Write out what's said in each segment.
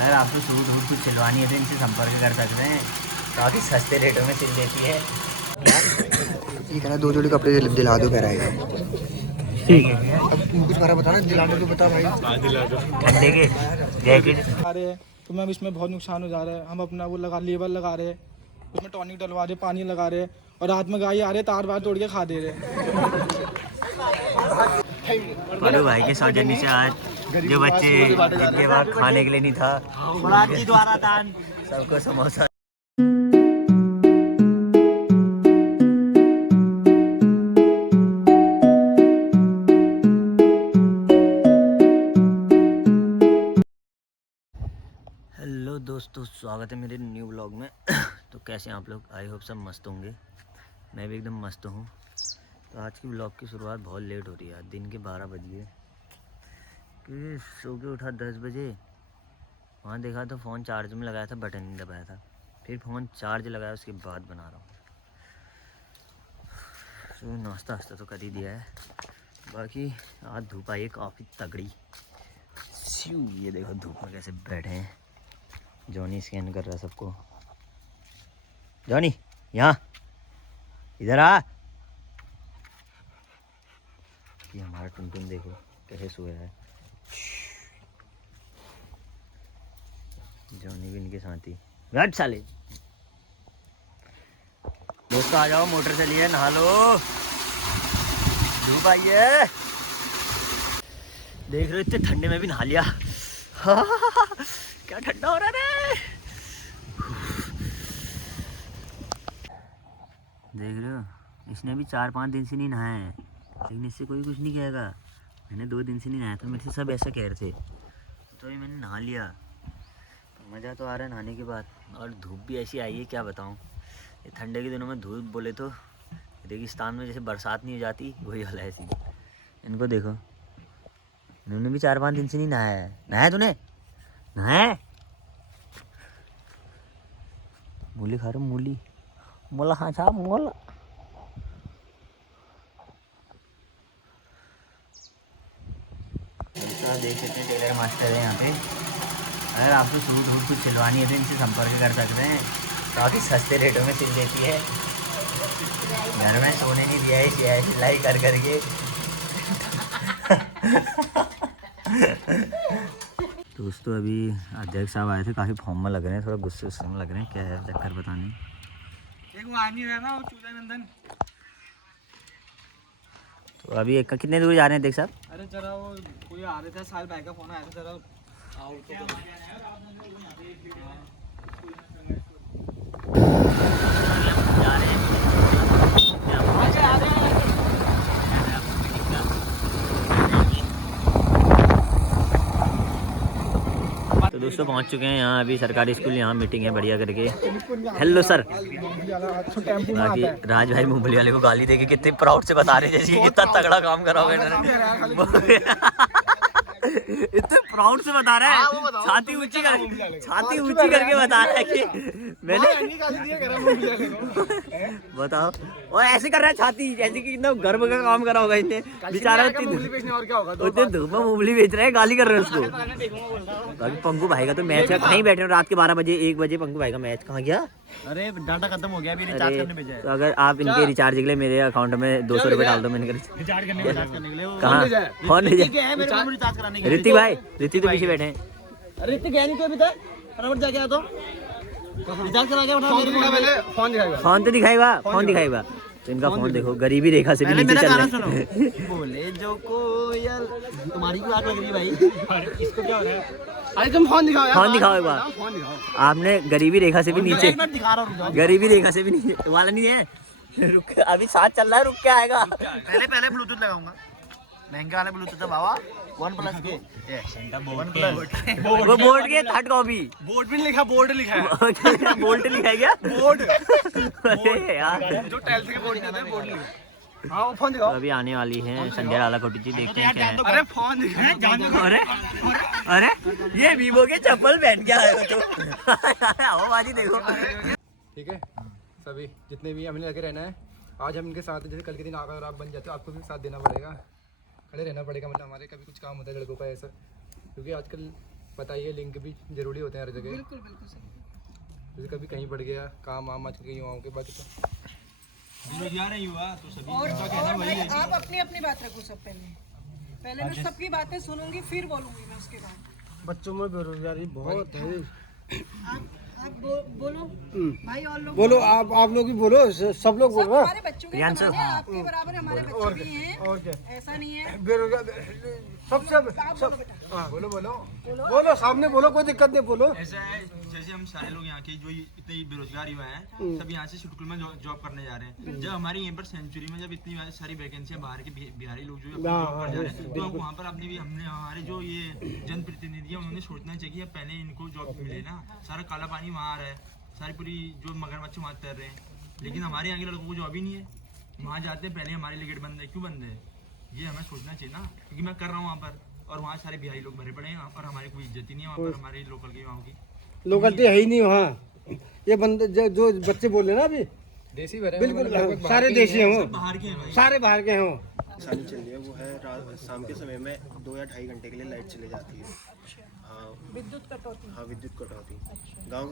अगर आपको सूट वूट कुछ सिलवानी है तो इनसे संपर्क कर सकते हैं, काफ़ी सस्ते रेटों में सिल देती है। ये कहना 2 जोड़ी कपड़े दिला दो कह रहा है। ठीक है, अब कुछ बारा बताना, दिलाने तो बता भाई। दिला दो ठंडे के जैकेट आ रहे हैं तो मैम इसमें बहुत नुकसान हो जा रहा है। हम अपना वो लगा लेबल लगा रहे हैं, उसमें टॉनिक डलवा रहे, पानी लगा रहे और रात में गाय आ रहे तार बार तोड़ के खा दे रहे। बड़ू भाई के सौजन्य से आज जो बच्चे जिनके पास खाने के लिए नहीं था, द्वारा दान सबको समोसा। हेलो दोस्तों, स्वागत है मेरे न्यू व्लॉग में। तो कैसे हैं आप लोग? आई होप सब मस्त होंगे। मैं भी एकदम मस्त हूँ। तो आज की व्लॉग की शुरुआत बहुत लेट हो रही है। दिन के 12 बज गए कि सो के उठा 10 बजे। वहाँ देखा तो फ़ोन चार्ज में लगाया था, बटन नहीं दबाया था। फिर फ़ोन चार्ज लगाया, उसके बाद बना रहा हूँ। तो नाश्ता वास्ता तो कर ही दिया है। बाकी आज धूप आई है काफ़ी तगड़ी। ये देखो धूप में कैसे बैठे हैं। जॉनी स्कैन कर रहा है सबको। जॉनी यहाँ इधर आ। ये हमारा टुनटुन देखो कैसे सोया है। जॉनी भी इनके साथ ही। बैठ साले। दोस्तों आ जाओ, मोटर चली है, नहा लो, धूप आई है। देख रहे हो इतने ठंडे में भी नहा लिया। क्या ठंडा हो रहा है। देख रहे हो, इसने भी 4-5 दिन से नहीं नहाया है, लेकिन इससे कोई कुछ नहीं कहेगा। मैंने 2 दिन से नहीं नहाया था, मेरे से सब ऐसा कह रहे थे, तो ये मैंने नहा लिया। तो मज़ा तो आ रहा है नहाने के बाद। और धूप भी ऐसी आई है, क्या बताऊँ। ये ठंडे के दिनों में धूप बोले तो रेगिस्तान में जैसे बरसात नहीं हो जाती, वही वाला है ऐसी। इनको देखो, इन्होंने भी 4-5 दिन से नहीं नहाया है। नहाया तूने? नहाया? मूली खा रहे? मूली मोला हाँ छा मोला। देख सकते हैं टेलर मास्टर है यहाँ पे। अगर आपको सूट वूट कुछ सिलवानी है तो इनसे संपर्क कर सकते हैं, काफ़ी सस्ते रेटों में सिल देती है। घर में सोने नहीं दिया है सिलाई कर करके। दोस्तों अभी अध्यक्ष साहब आए थे, काफ़ी फॉर्म में लग रहे हैं, थोड़ा गुस्से में लग रहे हैं। क्या है चक्कर पता नहीं। एक वो आदमी है ना, वो चूजा नंदन। तो अभी एक कितने दूर जा रहे हैं अध्यक्ष साहब? अरे जरा वो कोई आ रहा था, साल भाई का फोन आया था, जरा आओ तो। जा रहे हैं। तो दोस्तों पहुंच चुके हैं यहाँ, अभी सरकारी स्कूल। यहाँ मीटिंग है बढ़िया करके। Hello sir. बाकी राज भाई मूंगफली वाले को गाली देके कितने प्राउड से बता रहे जैसे कितना तगड़ा काम करा होगा इन्होंने। इतने प्राउड से बता रहा है, छाती ऊंची करके बता रहा है कि मैंने। बताओ, और ऐसे कर रहा है छाती, जैसे कि कितना गर्व का काम करा होगा इनने। बेचारा उतने धूप में मूंगफली बेच रहे हैं, गाली कर रहे हैं उसको। बाकी पंकु भाई का तो मैच है, कहीं बैठे हो रात के 12 बजे 1 बजे। पंकु भाई का मैच कहाँ गया? अरे डाटा खत्म हो गया, अभी रिचार्ज करने भेजा है। तो अगर आप इनके रिचार्ज के लिए मेरे अकाउंट में 200 रुपये डाल दो, मैंने रिचार्ज करने के लिए। कहाँ फोन रिचार्ज कराने के लिए। ऋतिक भाई, ऋतिक तो पीछे बैठे हैं। अरे इतने गया नहीं तो अभी तक, फटाफट जाके आ तो रिचार्ज करा के फोन तो दिखाएगा, फोन दिखाएगा। तो इनका फोन देखो, गरीबी रेखा से भी नीचे चल रहा है। बोले जो कोयल, तुम्हारी क्यों आग लग रही भाई? इसको क्या हो रहा है? अरे तुम फोन दिखाओ यार, फोन दिखाओ एक बार। फोन दिखाओ। आपने गरीबी रेखा से भी नीचे, दिखा रहा हूँ, गरीबी रेखा से भी नीचे वाला नहीं है। रुक, अभी साथ चल रहा है, रुक के आएगा। पहले ब्लूटूथ लगाऊंगा, महंगे वाले ब्लूटूथ है बाबा, OnePlus के। वो बोर्ड के थर्ड कॉपी। बोर्ड भी लिखा, बोर्ड लिखा है। बोल्ट लिखा है क्या? बोर्ड अरे यार, जो टाइल्स के बोर्ड कहते हैं, बोर्ड लिखा। हाँ फोन दिखाओ। तो अभी आने वाली है संध्या लाला कोटी जी, देखते हैं क्या है। अरे फोन दिखाओ। अरे ये वीवो के चप्पल पहन के आए हो तो। आओ बाजी देखो। ठीक है, सभी जितने भी हमें लगे रहना है। आज हम इनके साथ, जैसे कल के दिन अगर आप बन जाते हो, आपको भी साथ देना पड़ेगा, खड़े रहना पड़ेगा। मतलब हमारे कभी कुछ काम होता है लड़कों का ऐसा, क्योंकि आजकल बताइए, लिंक भी जरूरी होते हैं हर जगह। बिल्कुल बिल्कुल सही। जैसे कभी कहीं पड़ गया काम वाम आज के युवाओं के बाद बेरोजगार है युवा तो सभी और भाई आप अपनी अपनी बात रखो सब पहले मैं सबकी बातें सुनूंगी फिर बोलूंगी मैं उसके बाद। बच्चों में बेरोजगारी बहुत है। आप बोलो भाई और लोग बोलो, आप लोग ही बोलो, सब लोग बोल सब रहे हैं। हमारे बच्चों के समान है, आपके बराबर हमारे बच्चे भी हैं। और क्या ऐसा नहीं है। बेरोजगार सबसे आप बोलो बेटा। हाँ, बोलो बोलो सामने बोलो, कोई दिक्कत नहीं, बोलो। ऐसा है जैसे हम सारे लोग यहाँ के जो इतने बेरोजगार युवा हैं सब यहाँ से शुक्ल में जॉब करने जा रहे हैं। जब हमारी यहीं पर सेंचुरी में जब इतनी सारी वैकेंसियाँ बाहर के बिहारी लोग जो जॉब कर जा रहे हैं तो वहाँ पर हमने हमारे जो ये जनप्रतिनिधि है उन्होंने सोचना चाहिए कि पहले इनको जॉब मिले ना। सारा काला पानी वहाँ आ रहा है, सारी पूरी जो मगरमच्छ वहाँ तैर रहे हैं, लेकिन हमारे यहाँ के लड़कों को जॉब ही नहीं है। वहाँ जाते हैं पहले हमारे लिए गेट बंद है, क्यों बंद है ये हमें सोचना चाहिए ना, क्योंकि मैं कर रहा हूँ वहाँ पर और वहाँ सारे बिहारी लोग भरे पड़े हैं और हमारी कोई इज्जत ही नहीं है वहाँ पर हमारे लोकल के युवाओं की। लोकलिटी है ही नहीं वहाँ। ये बंदे जो बच्चे बोल रहे हैं ना अभी, देसी भरे हैं, बिल्कुल मतलब लगभग सारे देशी हैं वो, बाहर के हैं भाई। सारे बाहर के हैं वो। परेशानी चल रही है वो है शाम के समय में 2 या 2.5 घंटे के लिए लाइट चले जाती है। हाँ, विद्युत कटौती। हाँ, विद्युत कटौती। गांव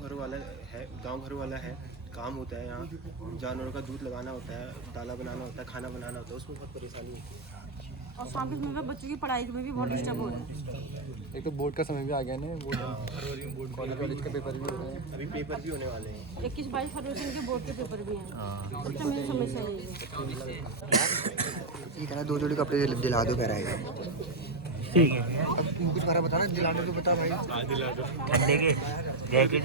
घर वाला है, काम होता है यहाँ, जानवरों का दूध लगाना होता है, दाला बनाना होता है, खाना बनाना होता है, उसमें बहुत परेशानी होती है। और शाम के समय में बच्चों की पढ़ाई में भी बहुत डिस्टर्ब हो रहा है। एक तो बोर्ड का समय भी आ गया ना, बोर्ड कॉलेज का पेपर भी हो रहे हैं। अभी पेपर भी होने वाले हैं। 21-22 फरवरी के बोर्ड के पेपर भी हैं। उसका मेरी समस्या यही है। ये कह रहा 2 जोड़ी कपड़े दिला दो, कह रहा है। ठीक है, अब कुछ बारा बताना, दिलाने को बता भाई। ठंडे के जैकेट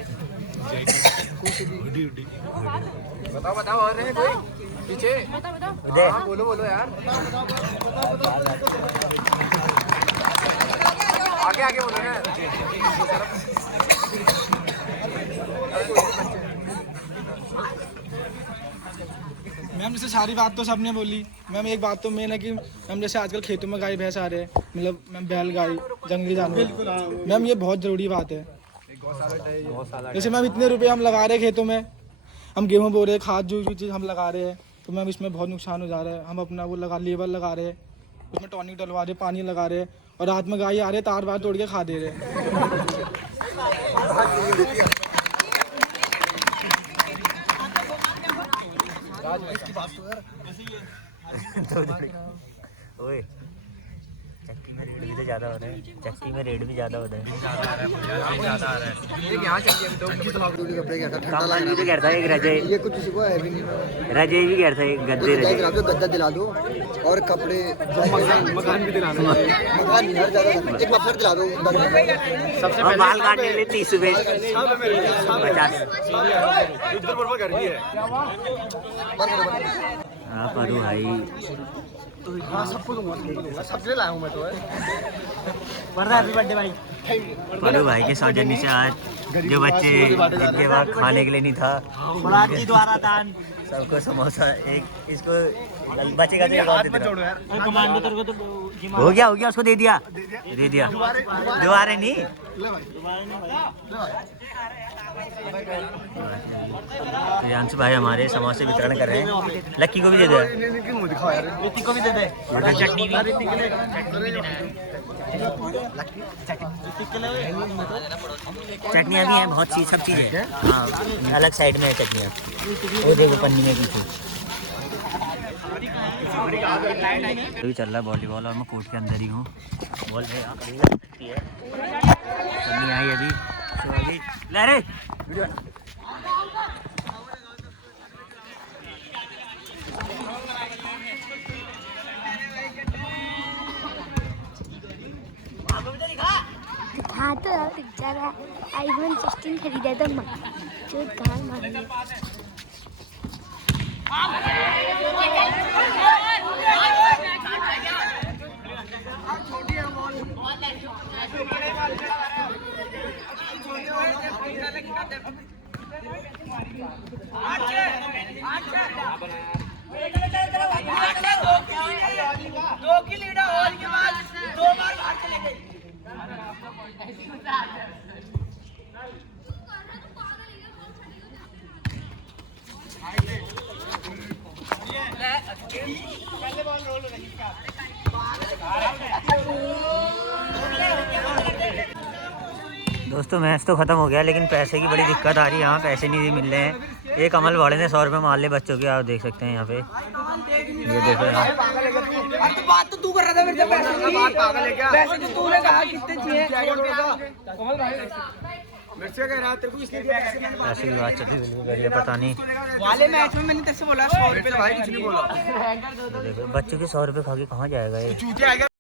बताओ और रहे कोई पीछे। हाँ, बोलो यार, आगे बोलो ना। मैम जैसे सारी बात तो सबने बोली मैम, एक बात तो मेन है कि मैम जैसे आजकल खेतों में गाय भैंस आ रहे हैं, मतलब मैम बैल गाय जंगली जानवर, मैम ये बहुत ज़रूरी बात है। जैसे मैम इतने रुपए हम लगा रहे हैं खेतों में, हम गेहूँ बो रहे हैं, खाद जो चीज़ हम लगा रहे हैं, तो मैम इसमें बहुत नुकसान हो जा रहा है। हम अपना वो लेबर लगा रहे हैं, उसमें टॉनिक डलवा रहे, पानी लगा रहे, और रात में गाय आ रहे तार वार तोड़ के खा दे रहे। ओए, चक्की में रेट भी तो ज़्यादा हो रहा है, चक्की में रेट भी ज़्यादा हो रहा है। यहाँ चलिए, 2 किलोमीटर जोड़ी कपड़े क्या था, ठंडा कम लग भी तो कहता है एक रजे, ये कुछ किसी को है भी नहीं। रजे भी कहता है एक गद्दे रजे। दिला दो, गद्दा दिला दो, और कपड़े मकान भी दिलाना है। मकान नहीं, हर जगह एक मफलर दिला दो। और बाल काटने के लिए 30 रुपये 50। हाँ पढ़ू भाई, हाँ, सबको दूंगा, सबसे लाया हूँ मैं तो। पढ़ू भाई के सौजन्य से आज जो बच्चे जिनके पास खाने के लिए नहीं था, द्वारा दान सबको समोसा एक इसको बचेगा तो हो गया उसको दे दिया दोबारा नहीं। प्रियांशु भाई हमारे समोसे वितरण कर रहे हैं, लक्की को भी दे दे, ऋतिक को भी दे दे, चटनी भी चटनियाँ भी हैं, बहुत चीज़ सब चीज़ है। हाँ, अलग साइड में है चटनियाँ, वो देखो पन्नी में पीछे। अभी चल रहा है वॉलीबॉल और मैं कोर्ट के अंदर ही हूँ। बॉल है पन्नी आई अभी, तो अभी ले रे वीडियो हाँ तो बेचारा iPhone 16 खरीदा था जो कहाँ मांगे। दो की लीडर और के बाद 2 बार बाहर चले गए। पहले बॉल रोल हो रही है। दोस्तों मैच तो ख़त्म हो गया लेकिन पैसे की बड़ी दिक्कत आ रही है। यहाँ पैसे नहीं मिल रहे हैं। एक अमल वाले ने 100 रुपये मार लिए बच्चों के, आप देख सकते हैं यहाँ पे। ये देखो यहाँ बात तो तू कर रहा था मेरे से पैसे की। पैसे तो तूने कहा कितने चाहिए। पैसे की बात चलती है, पता नहीं वाले मैच में मैंने तेरे से बोला 100 रुपये भाई, कुछ नहीं बोला। देखो बच्चों के 100 रुपये खा के कहाँ जाएगा ये।